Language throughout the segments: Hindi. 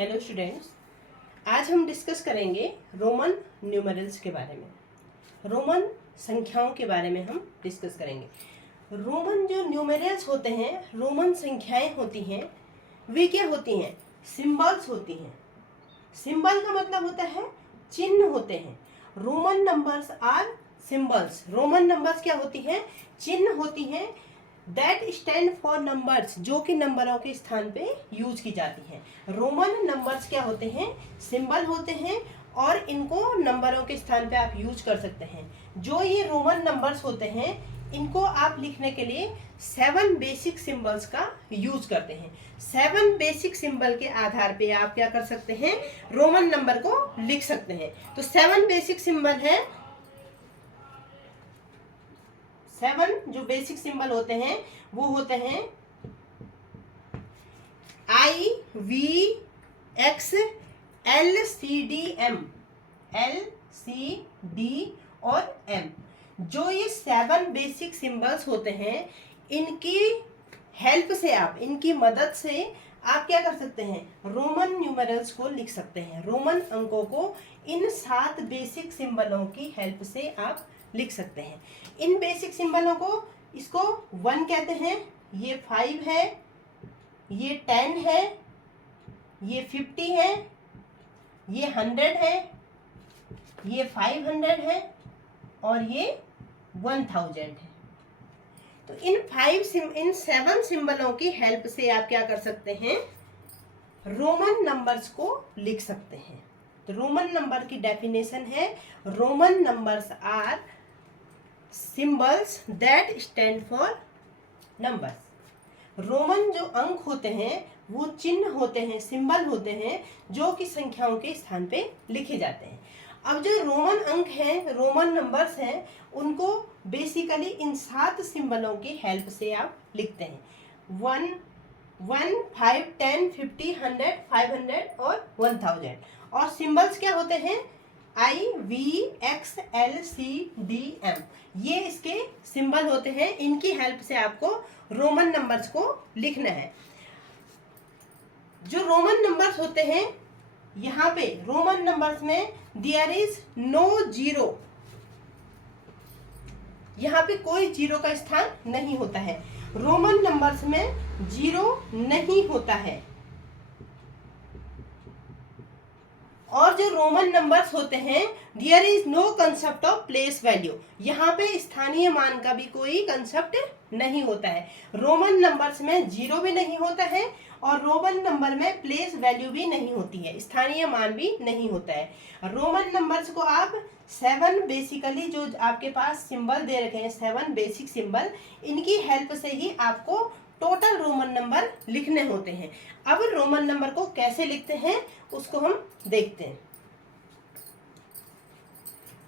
हेलो स्टूडेंट्स, आज हम डिस्कस करेंगे रोमन न्यूमरल्स के बारे में। रोमन संख्याओं के बारे में हम डिस्कस करेंगे। रोमन जो न्यूमरल्स होते हैं, रोमन संख्याएं होती हैं, वे क्या होती हैं? सिंबल्स होती हैं। सिंबल का मतलब होता है चिन्ह होते हैं। Roman numbers are symbols. Roman numbers क्या होती हैं? चिन्ह होती हैं। दैट स्टैंड फॉर नंबर्स, जो कि नंबरों के स्थान पे यूज की जाती हैं। रोमन नंबर्स क्या होते हैं? सिंबल होते हैं और इनको नंबरों के स्थान पे आप यूज कर सकते हैं। जो ये रोमन नंबर्स होते हैं, इनको आप लिखने के लिए 7 बेसिक सिंबल्स का यूज करते हैं। 7 बेसिक सिंबल के आधार पे आप क्या कर सकते हैं? रोमन नंबर को लिख सकते हैं। तो 7 बेसिक सिंबल है। 7 जो बेसिक सिंबल होते हैं वो होते हैं I, V, X, L, C, D, M। L, C, D और M। जो ये 7 बेसिक सिंबल्स होते हैं, इनकी हेल्प से आप, इनकी मदद से आप क्या कर सकते हैं? रोमन न्यूमरल्स को लिख सकते हैं। रोमन अंकों को इन 7 बेसिक सिंबलों की हेल्प से आप लिख सकते हैं। इन बेसिक सिंबलों को, इसको 1 कहते हैं, ये 5 है, ये 10 है, ये 50 है, ये 100 है, ये 500 है और ये 1000 है। तो इन 7 सिंबलों की हेल्प से आप क्या कर सकते हैं? रोमन नंबर्स को लिख सकते हैं। तो रोमन नंबर की डेफिनेशन है, Roman numbers are symbols that stand for numbers. Roman जो अंक होते हैं वो चिन्ह होते हैं, सिंबल होते हैं, जो कि संख्याओं के स्थान पे लिखे जाते हैं। अब जो रोमन अंक हैं, रोमन नंबर्स हैं, उनको बेसिकली इन 7 सिंबलों की हेल्प से आप लिखते हैं। 1, 5, 10, 50, 100, 500 और 1000। और सिंबल्स क्या होते हैं? I, V, X, L, C, D, M। ये इसके सिंबल होते हैं। इनकी हेल्प से आपको रोमन नंबर्स को लिखना है। जो रोमन नंबर्स होते हैं, यहाँ पे रोमन नंबर्स में देयर इज नो जीरो। यहाँ पे कोई जीरो का स्थान नहीं होता है। रोमन नंबर्स में जीरो नहीं होता है। और जो रोमन नंबर्स होते हैं, there is no concept of place value. यहाँ पे स्थानीय मान का भी कोई कंसेप्ट नहीं होता है। रोमन नंबर्स में जीरो भी नहीं होता है और रोमन नंबर में प्लेस वैल्यू भी नहीं होती है, स्थानीय मान भी नहीं होता है। रोमन नंबर्स को आप 7 बेसिकली जो आपके पास सिंबल दे रखे हैं, 7 बेसिक सिंबल, इनकी हेल्प से ही आपको टोटल रोमन नंबर लिखने होते हैं। अब रोमन नंबर को कैसे लिखते हैं उसको हम देखते हैं।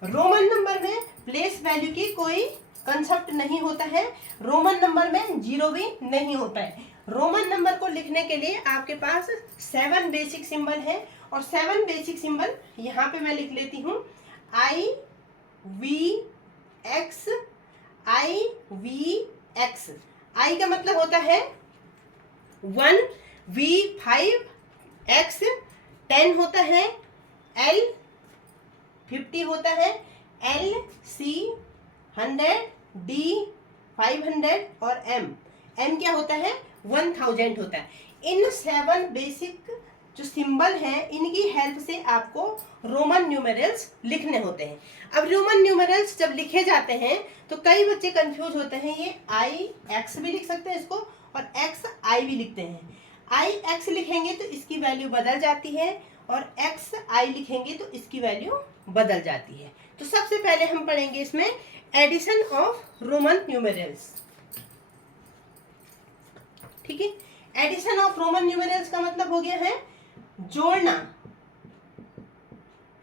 रोमन नंबर में प्लेस वैल्यू की कोई कंसेप्ट नहीं होता है। रोमन नंबर में जीरो भी नहीं होता है। रोमन नंबर को लिखने के लिए आपके पास 7 बेसिक सिंबल है और 7 बेसिक सिंबल यहाँ पे मैं लिख लेती हूँ। I, V, X, I, V, X। I का मतलब होता है 1, V 5, X 10 होता है, L 50 होता है, L C 100, D 500 और M क्या होता है? 1000 होता है। इन 7 बेसिक जो सिंबल हैं, इनकी हेल्प से आपको रोमन न्यूमरल्स लिखने होते हैं। अब रोमन न्यूमरल्स जब लिखे जाते हैं तो कई बच्चे कंफ्यूज होते हैं। ये IX भी लिख सकते हैं इसको और XI भी लिखते हैं। IX लिखेंगे तो इसकी वैल्यू बदल जाती है और XI लिखेंगे तो इसकी वैल्यू बदल जाती है। तो सबसे पहले हम पढ़ेंगे इसमें एडिशन ऑफ रोमन न्यूमरल्स। ठीक है, एडिशन ऑफ रोमन न्यूमरल्स का मतलब हो गया है जोड़ना।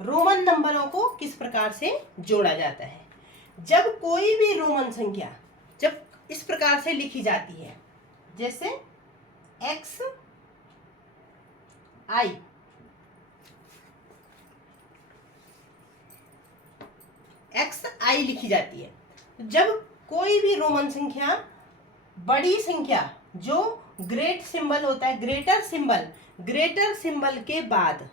रोमन नंबरों को किस प्रकार से जोड़ा जाता है? जब कोई भी रोमन संख्या जब इस प्रकार से लिखी जाती है, जैसे XI लिखी जाती है, जब कोई भी रोमन संख्या, बड़ी संख्या जो ग्रेट सिंबल होता है, ग्रेटर सिंबल, ग्रेटर सिंबल के बाद,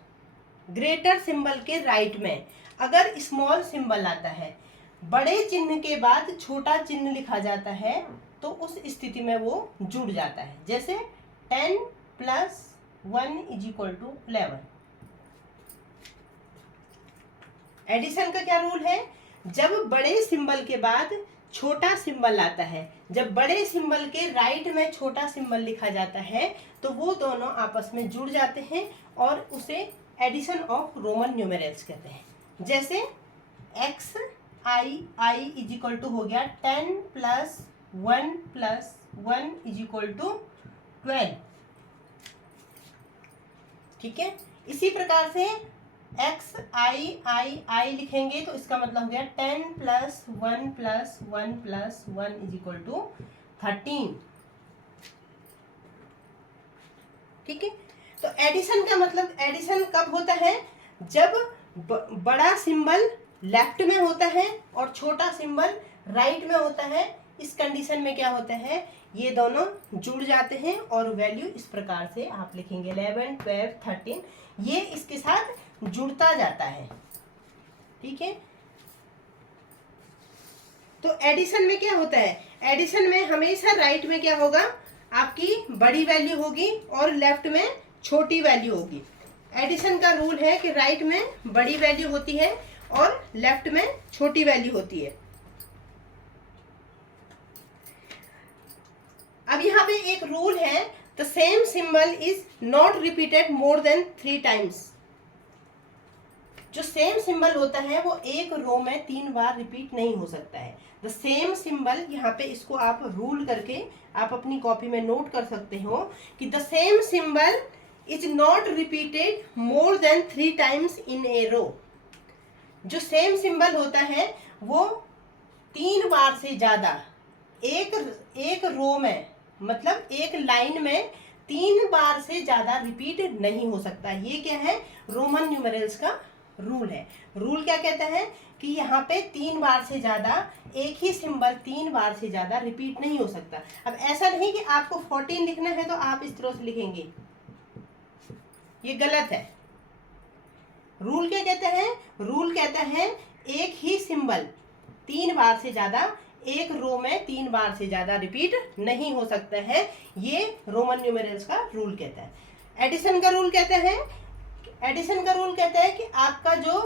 ग्रेटर सिंबल के राइट में अगर स्मॉल सिंबल आता है, बड़े चिन्ह के बाद छोटा चिन्ह लिखा जाता है, तो उस स्थिति में वो जुड़ जाता है। जैसे 10 + 1 = 11। एडिशन का क्या रूल है? जब बड़े सिंबल के बाद छोटा सिंबल आता है, जब बड़े सिंबल के राइट में छोटा सिंबल लिखा जाता है, तो वो दोनों आपस में जुड़ जाते हैं और उसे एडिशन ऑफ रोमन न्यूमेरल्स कहते हैं। जैसे XII = हो गया 10 + 1 + 1 = 12। ठीक है, इसी प्रकार से XIII लिखेंगे तो इसका मतलब हो गया 10 + 1 + 1 + 1 = 13। ठीक है, तो एडिशन का मतलब, एडिशन कब होता है? जब बड़ा सिंबल लेफ्ट में होता है और छोटा सिंबल राइट में होता है। इस कंडीशन में क्या होता है, ये दोनों जुड़ जाते हैं और वैल्यू इस प्रकार से आप लिखेंगे 11, 12, 13, ये इसके साथ जुड़ता जाता है। ठीक है, तो एडिशन में क्या होता है? एडिशन में हमेशा राइट में क्या होगा, आपकी बड़ी वैल्यू होगी और लेफ्ट में छोटी वैल्यू होगी। एडिशन का रूल है कि राइट में बड़ी वैल्यू होती है और लेफ्ट में छोटी वैल्यू होती है। अब यहाँ पे एक रूल है, the same symbol is not repeated more than 3 times. जो सेम सिंबल होता है वो एक रो में 3 बार रिपीट नहीं हो सकता है। द सेम सिंबल, यहाँ पे इसको आप रूल करके आप अपनी कॉपी में नोट कर सकते हो कि the same symbol is not repeated more than 3 times in a row. जो सेम सिंबल होता है वो 3 बार से ज्यादा एक रो में, मतलब एक लाइन में 3 बार से ज्यादा रिपीट नहीं हो सकता। ये क्या है, रोमन न्यूमेरल्स का रूल है। रूल क्या कहता है कि यहाँ पे 3 बार से ज्यादा एक ही सिंबल 3 बार से ज्यादा रिपीट नहीं हो सकता। अब ऐसा नहीं कि आपको 14 लिखना है तो आप इस तरह से लिखेंगे, ये गलत है। रूल क्या कहता है? रूल कहता है एक ही सिंबल 3 बार से ज्यादा एक रो में 3 बार से ज्यादा रिपीट नहीं हो सकता है। ये रोमन न्यूमेरल्स का रूल कहता है। एडिशन का रूल कहता है, एडिशन का रूल कहता है कि आपका जो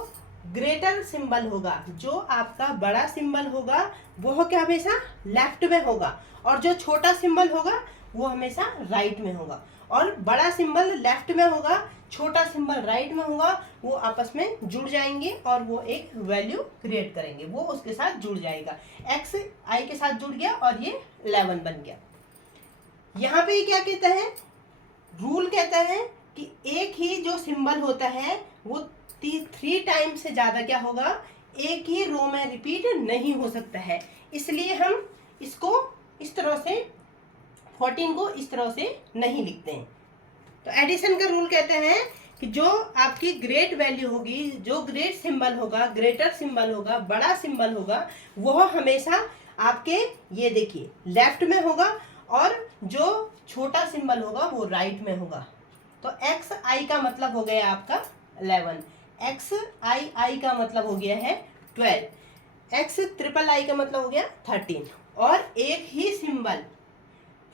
ग्रेटर सिंबल होगा, जो आपका बड़ा सिंबल होगा, वो क्या हमेशा लेफ्ट में होगा और जो छोटा सिंबल होगा वो हमेशा राइट में होगा। और बड़ा सिंबल लेफ्ट में होगा, छोटा सिंबल राइट में होगा, वो आपस में जुड़ जाएंगे और वो एक वैल्यू क्रिएट करेंगे, वो उसके साथ जुड़ जाएगा। एक्स आई के साथ जुड़ गया और ये 11 बन गया। यहाँ पे क्या कहता है? रूल कहता है कि एक ही जो सिंबल होता है वो 3 टाइम से ज्यादा क्या होगा, एक ही रो में रिपीट नहीं हो सकता है। इसलिए हम इसको इस तरह से 14 को इस तरह से नहीं लिखते हैं। तो एडिशन का रूल कहते हैं कि जो आपकी ग्रेट वैल्यू होगी, जो ग्रेट सिंबल होगा, ग्रेटर सिंबल होगा, बड़ा सिंबल होगा, वह हमेशा आपके ये देखिए लेफ्ट में होगा और जो छोटा सिंबल होगा वो राइट में होगा। तो एक्स आई का मतलब हो गया आपका 11, एक्स आई का मतलब हो गया है 12, एक्स ट्रिपल आई का मतलब हो गया 13। और एक ही सिंबल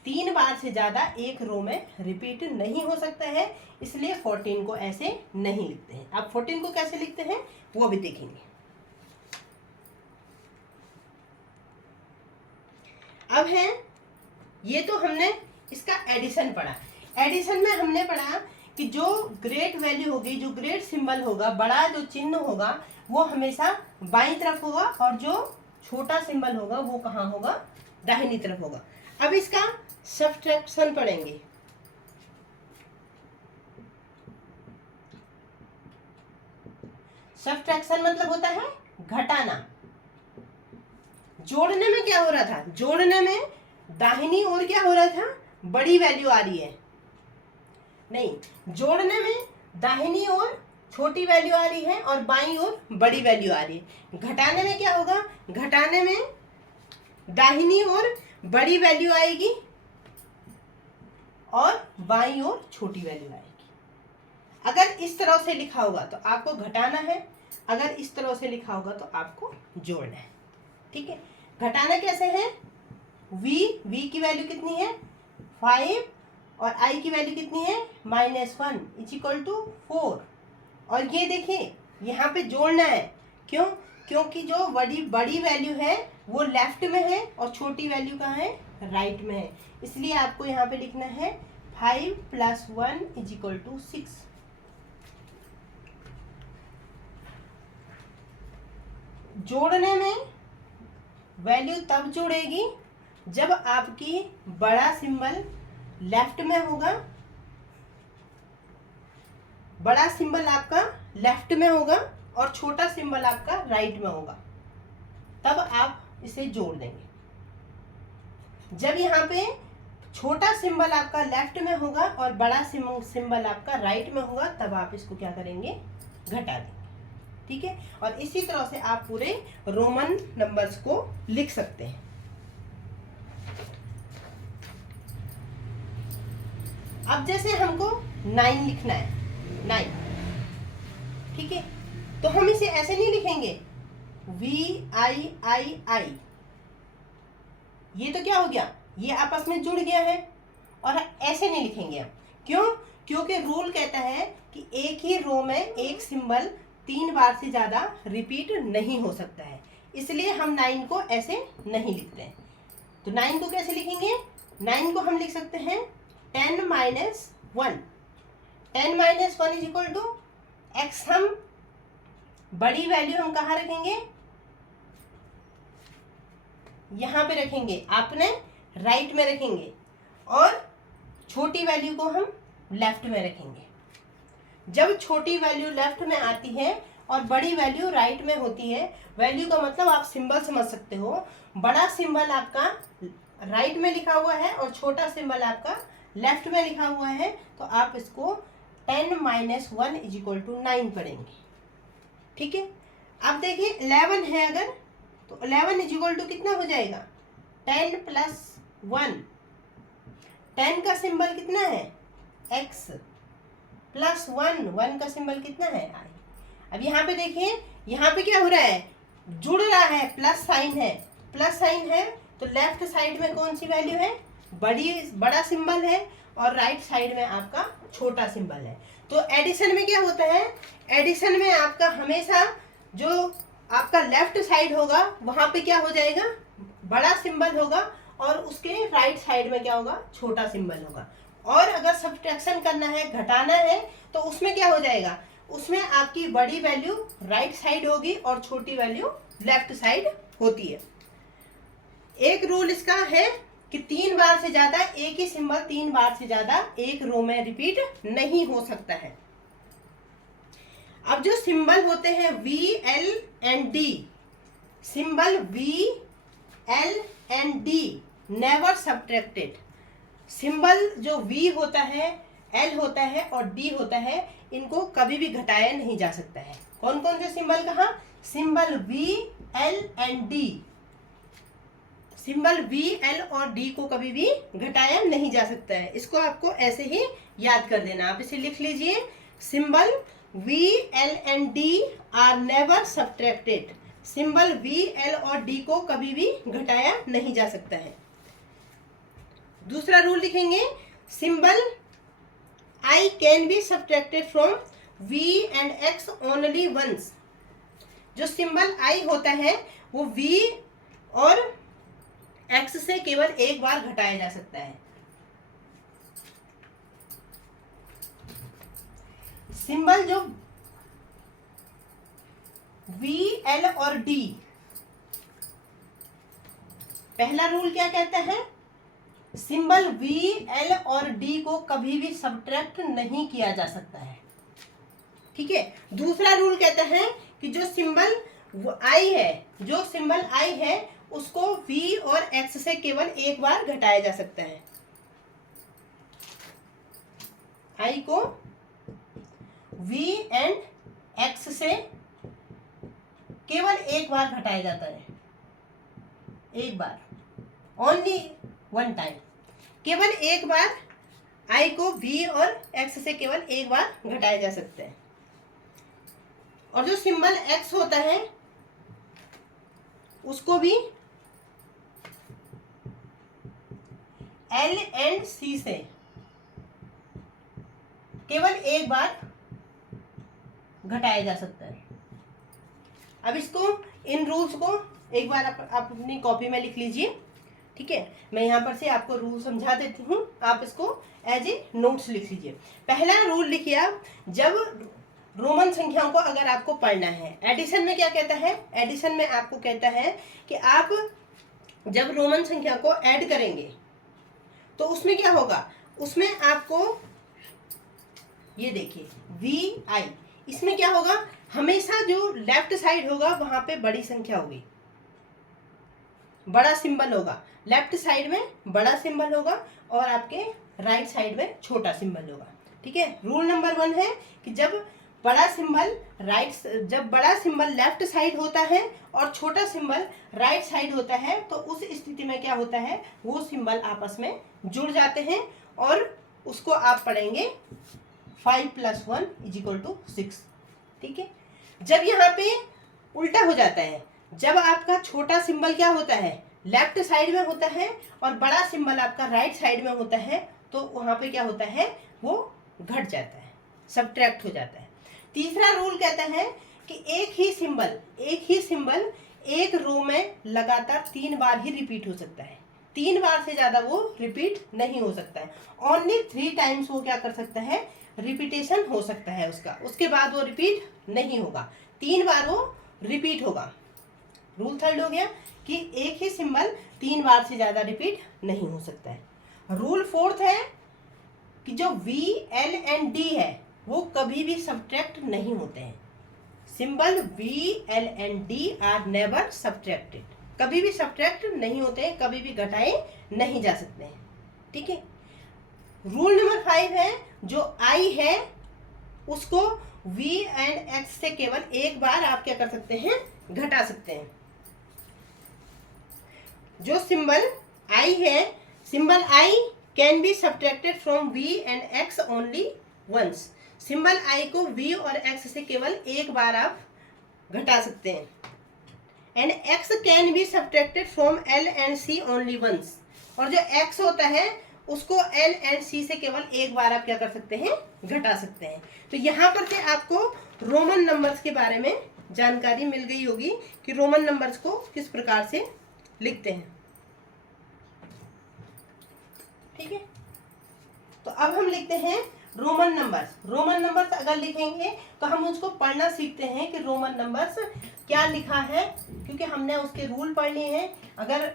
3 बार से ज्यादा एक रो में रिपीट नहीं हो सकता है, इसलिए 14 को ऐसे नहीं लिखते हैं। अब 14 को कैसे लिखते हैं वो भी देखेंगे। अब है, ये तो हमने इसका एडिशन पढ़ा। एडिशन में हमने पढ़ा कि जो ग्रेट वैल्यू होगी, जो ग्रेट सिंबल होगा, बड़ा जो चिन्ह होगा वो हमेशा बाईं तरफ होगा और जो छोटा सिंबल होगा वो कहाँ होगा, दाहिनी तरफ होगा। अब इसका सब्ट्रैक्शन पढ़ेंगे। सब्ट्रैक्शन मतलब होता है घटाना। जोड़ने में क्या हो रहा था, जोड़ने में दाहिनी ओर क्या हो रहा था, बड़ी वैल्यू आ रही है, नहीं, जोड़ने में दाहिनी ओर छोटी वैल्यू आ रही है और बाईं ओर बड़ी वैल्यू आ रही है। घटाने में क्या होगा, घटाने में दाहिनी ओर बड़ी वैल्यू आएगी और बाईं ओर छोटी वैल्यू आएगी। अगर इस तरह से लिखा होगा तो आपको घटाना है, अगर इस तरह से लिखा होगा तो आपको जोड़ना है। ठीक है, घटाना कैसे है? v की वैल्यू कितनी है 5 और i की वैल्यू कितनी है -1 इज इक्वल टू 4। और ये देखिए यहाँ पे जोड़ना है, क्यों? क्योंकि जो बड़ी वैल्यू है वो लेफ्ट में है और छोटी वैल्यू कहाँ है? राइट में है। इसलिए आपको यहाँ पे लिखना है 5 + 1 इज इक्वल टू 6। जोड़ने में वैल्यू तब जुड़ेगी जब आपकी बड़ा सिंबल लेफ्ट में होगा, बड़ा सिंबल आपका लेफ्ट में होगा और छोटा सिंबल आपका राइट में होगा, तब आप इसे जोड़ देंगे। जब यहाँ पे छोटा सिंबल आपका लेफ्ट में होगा और बड़ा सिंबल आपका राइट में होगा, तब आप इसको क्या करेंगे? घटा देंगे। ठीक है, और इसी तरह से आप पूरे रोमन नंबर्स को लिख सकते हैं। अब जैसे हमको 9 लिखना है, 9, ठीक है, तो हम इसे ऐसे नहीं लिखेंगे VIII, ये तो क्या हो गया? ये आपस में जुड़ गया है। और ऐसे नहीं लिखेंगे हम, क्यों? क्योंकि रूल कहता है कि एक ही रो में एक सिंबल 3 बार से ज्यादा रिपीट नहीं हो सकता है, इसलिए हम 9 को ऐसे नहीं लिखते हैं। तो 9 को कैसे लिखेंगे? 9 को हम लिख सकते हैं 10 - 1। 10 - 1 इज इक्वल टू x। हम बड़ी वैल्यू हम कहाँ रखेंगे? यहाँ पे रखेंगे, आपने राइट में रखेंगे, और छोटी वैल्यू को हम लेफ्ट में रखेंगे। जब छोटी वैल्यू लेफ्ट में आती है और बड़ी वैल्यू राइट में होती है, वैल्यू का मतलब आप सिंबल समझ सकते हो। बड़ा सिंबल आपका राइट में लिखा हुआ है और छोटा सिंबल आपका लेफ्ट में लिखा हुआ है, तो आप इसको 10 - 1 इज इक्वल टू 9 पढ़ेंगे। ठीक है, अब देखिए 11 है अगर, तो 11 इज इक्वल टू कितना हो जाएगा? 10 + 1। 10 का सिंबल कितना है? x, + 1 का सिंबल कितना है? i। अब यहाँ पे देखिए, यहाँ पे क्या हो रहा है? जुड़ रहा है, प्लस साइन है। प्लस साइन है तो लेफ्ट साइड में कौन सी वैल्यू है? बड़ा सिंबल है, और राइट साइड में आपका छोटा सिंबल है। तो एडिशन में क्या होता है? एडिशन में आपका हमेशा जो आपका लेफ्ट साइड होगा वहां पे क्या हो जाएगा? बड़ा सिंबल होगा, और उसके राइट साइड में क्या होगा? छोटा सिंबल होगा। और अगर सब्ट्रैक्शन करना है, घटाना है, तो उसमें क्या हो जाएगा? उसमें आपकी बड़ी वैल्यू राइट साइड होगी और छोटी वैल्यू लेफ्ट साइड होती है। एक रूल इसका है कि 3 बार से ज्यादा एक ही सिंबल 3 बार से ज्यादा एक रो में रिपीट नहीं हो सकता है। अब जो सिंबल होते हैं V, L and D, symbol V, L and D never subtracted. Symbol जो V होता है, L होता है और D होता है, इनको कभी भी घटाया नहीं जा सकता है। कौन कौन से सिंबल कहा? Symbol V, L and D। Symbol V, L और D को कभी भी घटाया नहीं जा सकता है। इसको आपको ऐसे ही याद कर देना। आप इसे लिख लीजिए, symbol V, L and D are never subtracted. Symbol V, L और D को कभी भी घटाया नहीं जा सकता है। दूसरा रूल लिखेंगे, symbol I can be subtracted from V and X only once. जो सिंबल I होता है वो V और X से केवल एक बार घटाया जा सकता है। सिंबल जो V, L और D, पहला रूल क्या कहता है? सिंबल V, L और D को कभी भी सब्ट्रैक्ट नहीं किया जा सकता है। ठीक है, दूसरा रूल कहता है कि जो सिंबल I है, जो सिंबल I है उसको V और X से केवल एक बार घटाया जा सकता है। I को V एंड X से केवल एक बार घटाया जाता है, एक बार, ओनली 1 टाइम, केवल एक बार आई को वी और एक्स से केवल एक बार घटाया जा सकता है। और जो सिंबल एक्स होता है उसको भी एल एंड सी से केवल एक बार घटाया जा सकता है। अब इसको, इन रूल्स को एक बार आप अपनी कॉपी में लिख लीजिए, ठीक है। मैं यहाँ पर से आपको रूल समझा देती हूँ, आप इसको एज ए नोट्स लिख लीजिए। पहला रूल लिखिए आप, जब रोमन संख्याओं को अगर आपको पढ़ना है, एडिशन में क्या कहता है, एडिशन में आपको कहता है कि आप जब रोमन संख्या को ऐड करेंगे तो उसमें क्या होगा, उसमें आपको ये देखिए वी आई, इसमें क्या होगा, हमेशा जो लेफ्ट साइड होगा वहां पे बड़ी संख्या होगी, बड़ा सिंबल होगा, लेफ्ट साइड में बड़ा सिंबल होगा और आपके राइट साइड में छोटा सिंबल होगा, ठीक है। रूल नंबर 1 है कि जब बड़ा सिंबल लेफ्ट साइड होता है और छोटा सिंबल राइट साइड होता है तो उस स्थिति में क्या होता है, वो सिंबल आपस में जुड़ जाते हैं और उसको आप पढ़ेंगे 5 + 1 = 6, ठीक है। जब यहाँ पे उल्टा हो जाता है, जब आपका छोटा सिंबल क्या होता है, लेफ्ट साइड में होता है और बड़ा सिंबल आपका राइट साइड में होता है, तो वहाँ पे क्या होता है, वो घट जाता है, सब्ट्रैक्ट हो जाता है। तीसरा रूल कहता है कि एक ही सिंबल एक रो में लगातार 3 बार ही रिपीट हो सकता है, 3 बार से ज्यादा वो रिपीट नहीं हो सकता है। ओनली 3 टाइम्स वो क्या कर सकता है, रिपीटेशन हो सकता है उसका, उसके बाद वो रिपीट नहीं होगा, 3 बार वो रिपीट होगा। रूल 3rd हो गया कि एक ही सिंबल 3 बार से ज्यादा रिपीट नहीं हो सकता है। रूल 4th है कि जो वी एल एंड डी है वो कभी भी सब्ट्रैक्ट नहीं होते हैं। Symbol V L and D R never subtracted, कभी भी सब्ट्रैक्ट नहीं होते हैं, कभी भी घटाए नहीं जा सकते हैं, ठीक है। रूल नंबर 5 है, जो आई है उसको वी एंड एक्स से केवल एक बार आप क्या कर सकते हैं, घटा सकते हैं। जो सिंबल आई है, symbol I can be subtracted from V and X only once, symbol I को वी और एक्स से केवल एक बार आप घटा सकते हैं। And X can be subtracted from L and C only once, और जो एक्स होता है उसको एल एंड सी से केवल एक बार आप क्या कर सकते हैं, घटा सकते हैं। तो यहाँ पर से आपको रोमन नंबर्स के बारे में जानकारी मिल गई होगी कि रोमन नंबर्स को किस प्रकार से लिखते हैं, ठीक है। तो अब हम लिखते हैं रोमन नंबर्स। रोमन नंबर्स अगर लिखेंगे तो हम उसको पढ़ना सीखते हैं कि रोमन नंबर्स क्या लिखा है, क्योंकि हमने उसके रूल पढ़ लिए हैं। अगर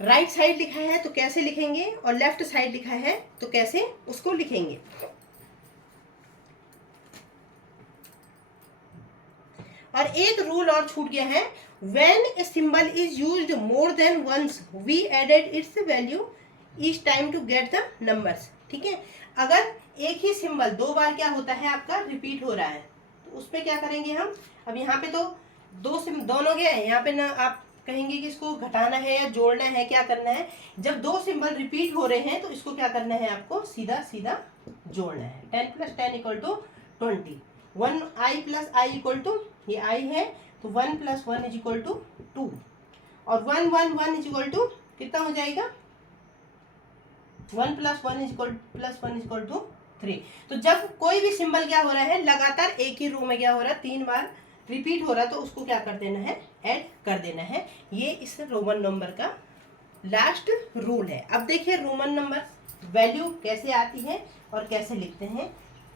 राइट साइड लिखा है तो कैसे लिखेंगे और लेफ्ट साइड लिखा है तो कैसे उसको लिखेंगे। और एक रूल और छूट गया है, when a symbol is used more than once we added its value each time to get the numbers, ठीक है। अगर एक ही सिंबल 2 बार क्या होता है, आपका रिपीट हो रहा है, तो उसमें क्या करेंगे हम, अब यहाँ पे तो दोनों गए हैं, यहाँ पे ना आप कहेंगे कि इसको घटाना है या जोड़ना है, क्या करना है। जब 2 सिंबल रिपीट हो रहे हैं तो इसको क्या करना है, आपको सीधा सीधा जोड़ना है। 10 + 10 = 20, 1 i + i = ये i है तो 1 + 1 = 2, और 1 1 1 = कितना हो जाएगा, 1 + 1 = 3। तो जब कोई भी सिंबल क्या हो रहा है, लगातार एक ही रो में क्या हो रहा है, 3 बार रिपीट हो रहा है, तो उसको क्या कर देना है, ऐड कर देना है। ये इस रोमन नंबर का लास्ट रूल है। अब देखिए रोमन नंबर वैल्यू कैसे आती है और कैसे लिखते हैं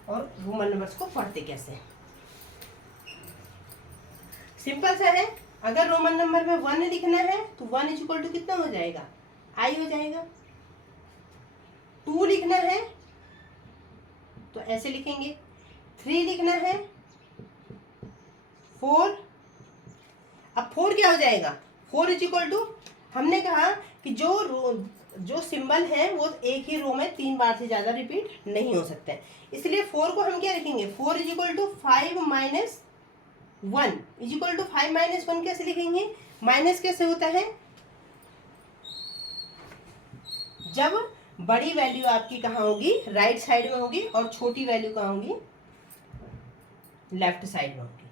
और रोमन नंबर्स को पढ़ते कैसे हैं। सिंपल सा है, अगर रोमन नंबर में 1 लिखना है तो 1 = कितना हो जाएगा, i हो जाएगा। 2 लिखना है तो ऐसे लिखेंगे, 3 लिखना है 4, अब 4 क्या हो जाएगा, 4 = हमने कहा कि जो सिंबल है वो एक ही रो में 3 बार से ज्यादा रिपीट नहीं हो सकता है, इसलिए 4 को हम क्या लिखेंगे, 4 = 5 - 1 = 5 - 1 कैसे माइनस कैसे होता है, जब बड़ी वैल्यू आपकी कहाँ होगी, राइट साइड में होगी, और छोटी वैल्यू कहाँ होगी, लेफ्ट साइड में होगी।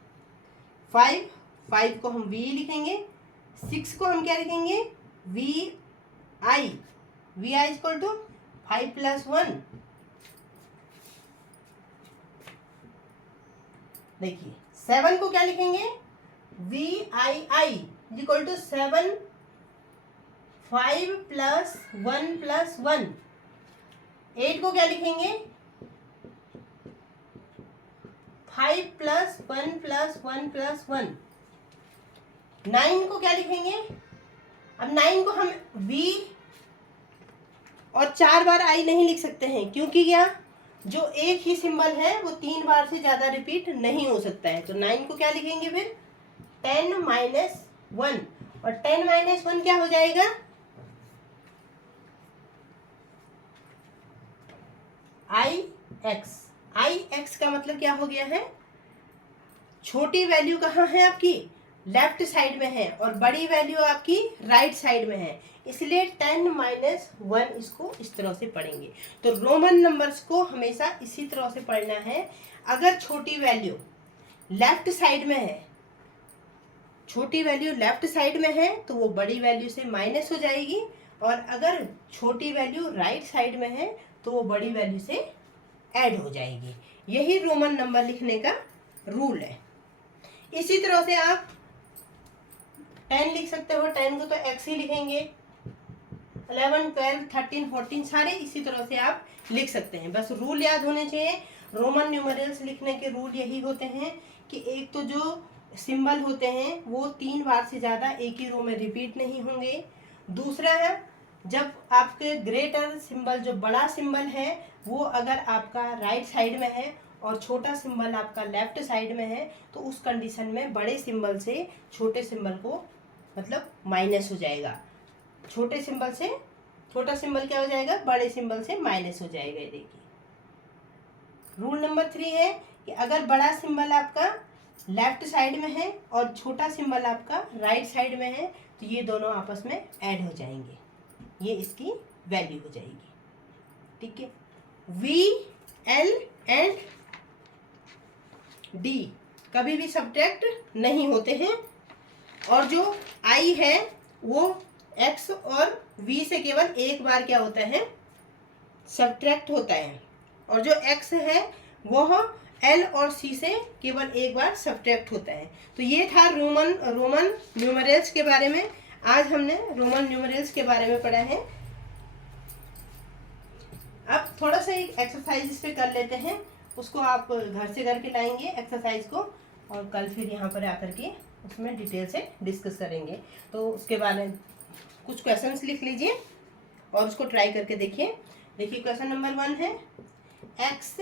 5 को हम v लिखेंगे, 6 को हम क्या लिखेंगे, vi, vi इक्वल टू 5 + 1। देखिए 7 को क्या लिखेंगे, vi इक्वल टू 7, 5 + 1 + 1। 8 को क्या लिखेंगे, 5 + 1 + 1 + 1। 9 को क्या लिखेंगे, अब 9 को हम v और 4 बार i नहीं लिख सकते हैं, क्योंकि क्या, जो एक ही सिंबल है वो 3 बार से ज्यादा रिपीट नहीं हो सकता है। तो 9 को क्या लिखेंगे फिर, 10 - 1, और 10 - 1 क्या हो जाएगा, ix का मतलब क्या हो गया है, छोटी वैल्यू कहाँ है आपकी, लेफ्ट साइड में है, और बड़ी वैल्यू आपकी राइट साइड में है, इसलिए 10 - 1 इसको इस तरह से पढ़ेंगे। तो रोमन नंबर्स को हमेशा इसी तरह से पढ़ना है। अगर छोटी वैल्यू लेफ्ट साइड में है, छोटी वैल्यू लेफ्ट साइड में है तो वो बड़ी वैल्यू से माइनस हो जाएगी, और अगर छोटी वैल्यू राइट साइड में है तो वो बड़ी वैल्यू से ऐड हो जाएगी। यही रोमन नंबर लिखने का रूल है। इसी तरह से आप 10 लिख सकते हो, 10 को तो x ही लिखेंगे, 11, 12, 13, 14 सारे इसी तरह से आप लिख सकते हैं। बस रूल याद होने चाहिए। रोमन न्यूमरल्स लिखने के रूल यही होते हैं कि एक तो जो सिंबल होते हैं वो 3 बार से ज़्यादा एक ही रो में रिपीट नहीं होंगे। दूसरा है, जब आपके ग्रेटर सिंबल, जो बड़ा सिंबल है, वो अगर आपका राइट साइड में है और छोटा सिंबल आपका लेफ्ट साइड में है, तो उस कंडीशन में बड़े सिंबल से छोटे सिंबल को मतलब माइनस हो जाएगा। छोटे सिंबल से छोटा सिंबल क्या हो जाएगा, बड़े सिंबल से माइनस हो जाएगा। ये देखिए रूल नंबर 3 है कि अगर बड़ा सिंबल आपका लेफ्ट साइड में है और छोटा सिंबल आपका राइट साइड में है, तो ये दोनों आपस में ऐड हो जाएंगे, ये इसकी वैल्यू हो जाएगी। ठीक है, V, L एंड D कभी भी सब्ट्रैक्ट नहीं होते हैं, और जो I है वो X और V से केवल एक बार क्या होता है, सब्ट्रैक्ट होता है, और जो X है वह L और C से केवल एक बार सब्ट्रैक्ट होता है। तो ये था रोमन न्यूमरल्स के बारे में। आज हमने रोमन न्यूमरल्स के बारे में पढ़ा है। अब थोड़ा सा एक एक्सरसाइज इस पे कर लेते हैं, उसको आप घर से करके लाएंगे एक्सरसाइज को, और कल फिर यहाँ पर आकर के उसमें डिटेल से डिस्कस करेंगे। तो उसके बारे में कुछ क्वेश्चंस लिख लीजिए और उसको ट्राई करके देखिए। देखिए क्वेश्चन नंबर 1 है x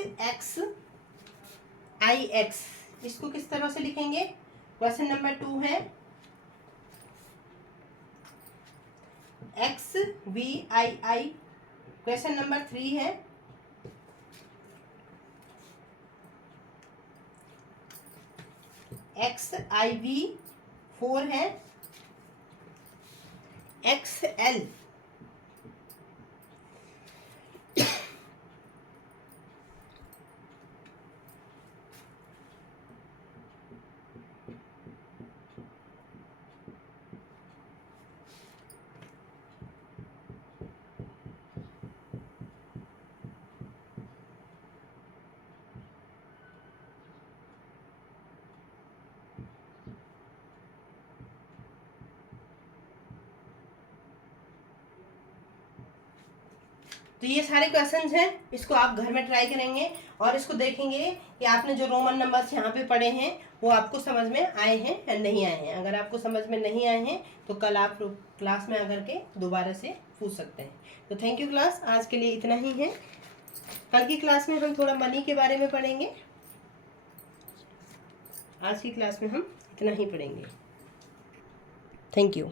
i x, इसको किस तरह से लिखेंगे। क्वेश्चन नंबर 2 है x v i i। Question number 3 है x i v। 4 है x l। तो ये सारे क्वेश्चंस हैं, इसको आप घर में ट्राई करेंगे और इसको देखेंगे कि आपने जो रोमन नंबर्स यहाँ पे पढ़े हैं वो आपको समझ में आए हैं या नहीं आए हैं। अगर आपको समझ में नहीं आए हैं तो कल आप क्लास में आकर के दोबारा से पूछ सकते हैं। तो थैंक यू क्लास, आज के लिए इतना ही है। कल की क्लास में हम थोड़ा मनी के बारे में पढ़ेंगे, आज की क्लास में हम इतना ही पढ़ेंगे। Thank you.